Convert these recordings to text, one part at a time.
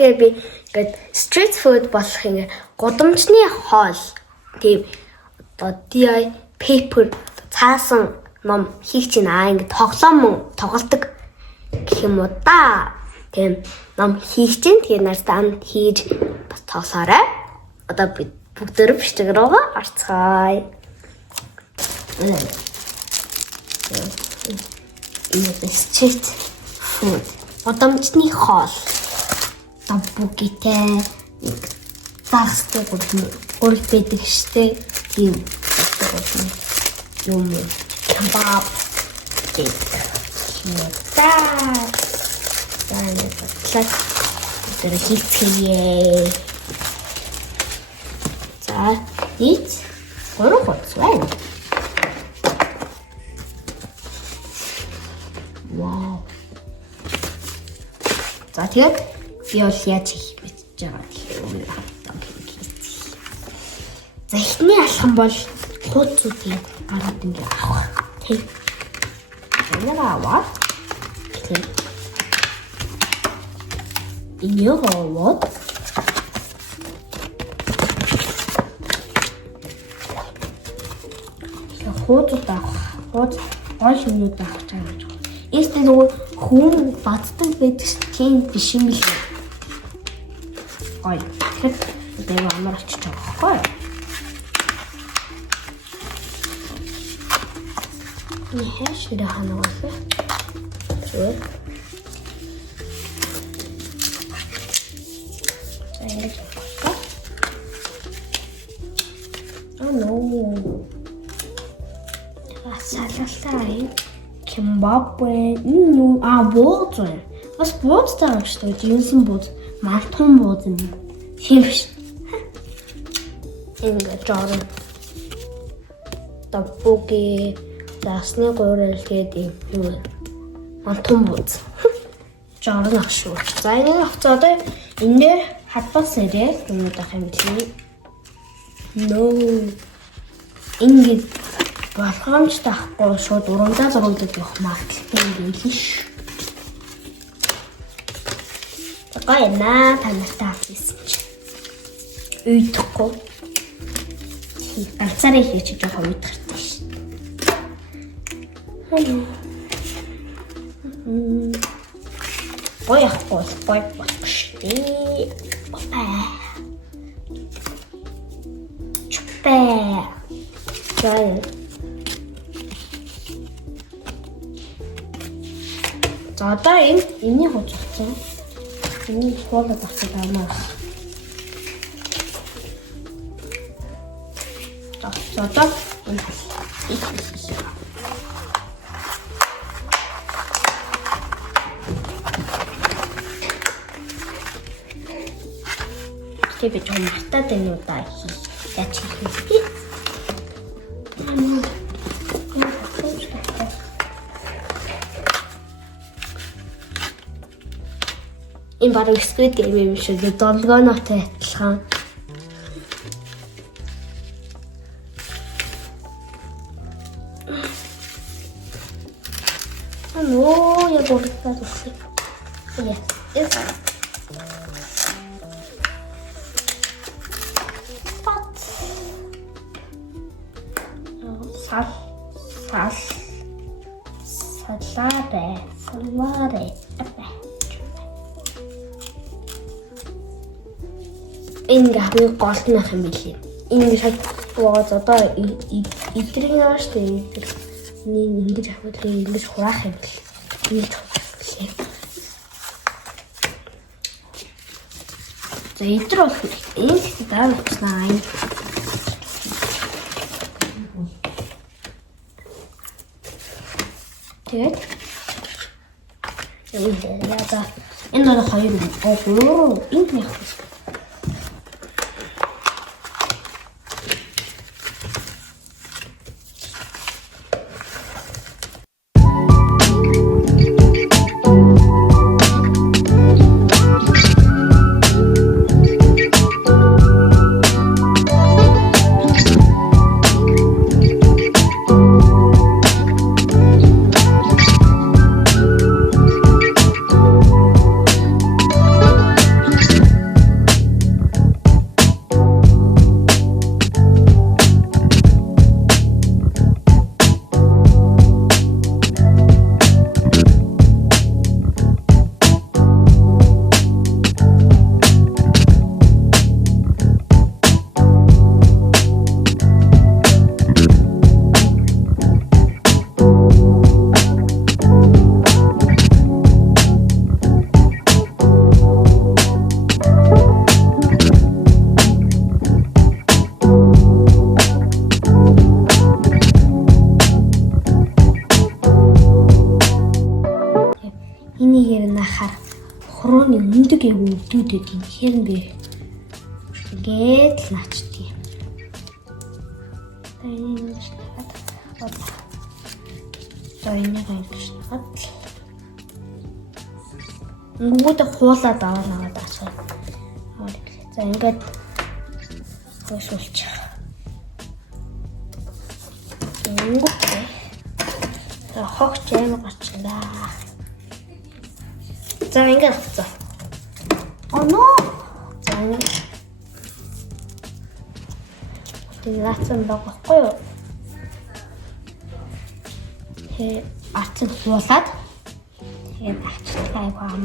тэгэхээр би ингээд street food болох ингээд гудамжны хоол тийм одоо DI paper цаасан ном хийх чинь ингээд тоглодог гэх юм уу да. Тийм ном хийх чинь тэгээ нарт хийж бас тоглоорой. Одоо би бүгдөө бичлэг руугаа орцгоё. Street food. Гудамжны хоол. Тамбугитэй тастай гурил байдаг штэ. Тийм юм кебаб гэх юм да. Так. Тэр хийцгээе. За, ийц. Гурав гоц байна. Вау. За тэгээд би бол яаж хийх гэж байгаа гэхээр за эхний алхам бол хуудсуудыг гараад ингэ авах. Тэг. Энэ аваад тэг. Энийг аваад хуудсууд авах. Хуудс гол юмнууд авах гэж байна. Eerste нөгөө хүн бацдаг байдаг тийм биш юм билээ. Ой, тэгэхээр амар очиж байгаа байхгүй. Яа ширээ ханагаас. Зөө. Ну. Асалтай. Кембаб бууз байна. Бас бууз таа шүү дээ. Жинсэн бууз, мартон бууз юм. Тийм биш. Ингээд жоо. Тапуки, дасны гурил гэдэг юм. Мартон бууз. Жоо нах шүү. За энэ хавцаа одоо энэ дээр хадбас ирээ юмуд ах юм чи. No. Ингээд болгоомж таахгүй шууд урамдаа зургуулдаг явах магадлалтай юм биш. Гайна танартай хийсэн чи. Үйдэхгүй. Алцаараа хийж жоохон үйдэртэй ш. Ой яахгүй бой ш. Чупэ. Чай. За одоо энэний хууч авсан. Энийг хуулаад авсан даа. За одоо энэ Тэвэж хамтаа тэнүүдаа яаж хийх вэ? Энэ баруун Squid Game юм шиг долгоонотой адилхан. Я буду послушать. Нет, это. Саларе. Энэ хамгийн гол нь ах юм билий. Энэ шал буугаад одоо идрийн ааш тэгээ ингэж авах ингэж хураах юм бил. Ингэж хураах. За идэр бол энэ хэсэг дараа авснаа. Тэгээд энэ дөрөв хоёр энэ яг өвдөг яг өвдөөд тийм хэрнээ ингээд л наачдгийг. Энэ шнахад. За энэ шнахад. Ингээд хуулаад аваад наваад асуу. За ингээд хөөсөлчих. Ингээд. За хогч юм гочлаа. За ингээд авцгаа. Оно. За ингээд. Яатсан багхгүй юу? Арцын хуулаад тэгээд авчихлаа гоо.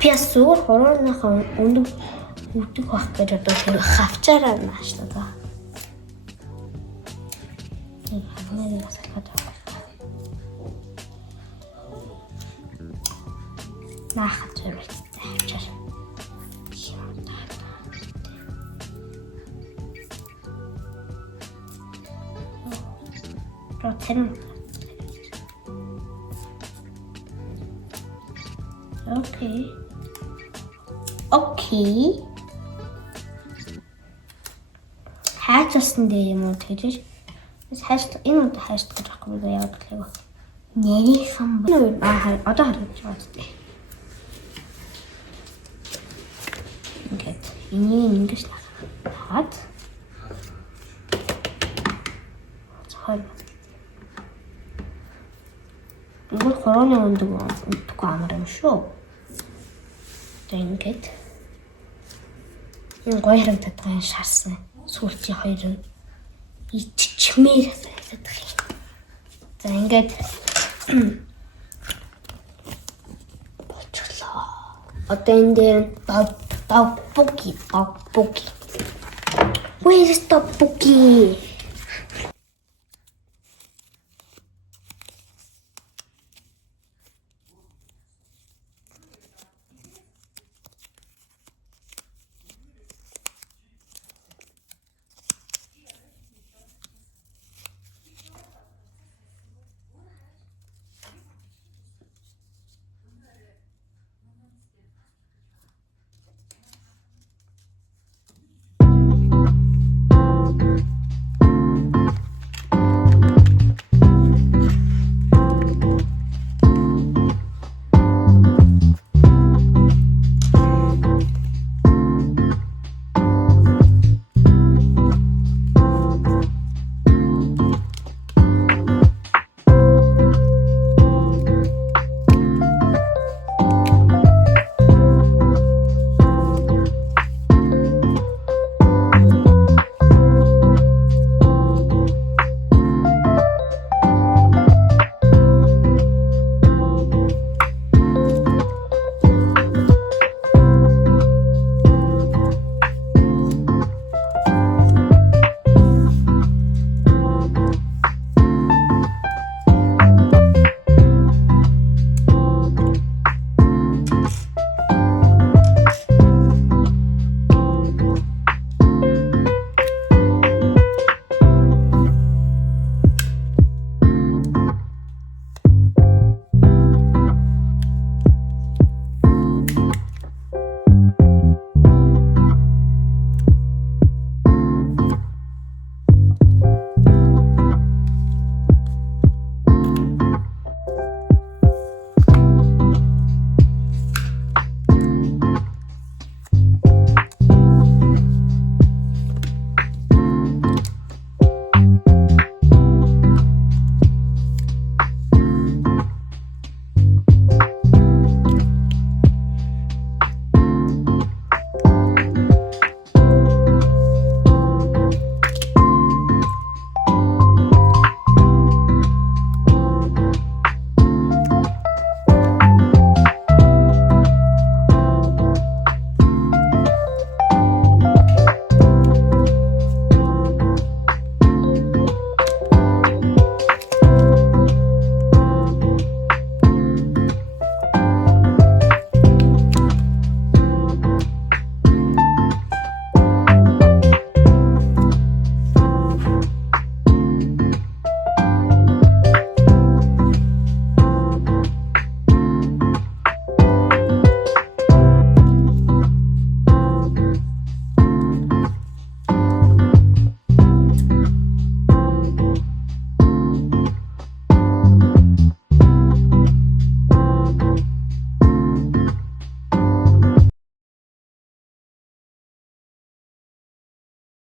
Пясуур хорооныхоо өндөг өвдөг байх гэж одоо тэр хавчаараа наашлаа за. Энэ хамнаа насалгаад байна. Нахад зөрөлтэй хавчаар. Протеин. Окей. Хайчсан дээ юм уу тэгэж. Хайч энэ удаа хайч гэж байхгүй юу яагаад гэвэл нэрийнхэн одоо харагдаж байгаа дээ. Ингээд энийг ингэж хаад. Цохол. Ингээд хорооны өндөг амар юм шүү. Тэгээд энэ гоё харагдаад байгаа шарсан. Сүүлчийн хоёр нь иччмээр санагдах юм. За ингээд болчихлоо. Одоо энэ дээр 떡буки. Where is 떡буки?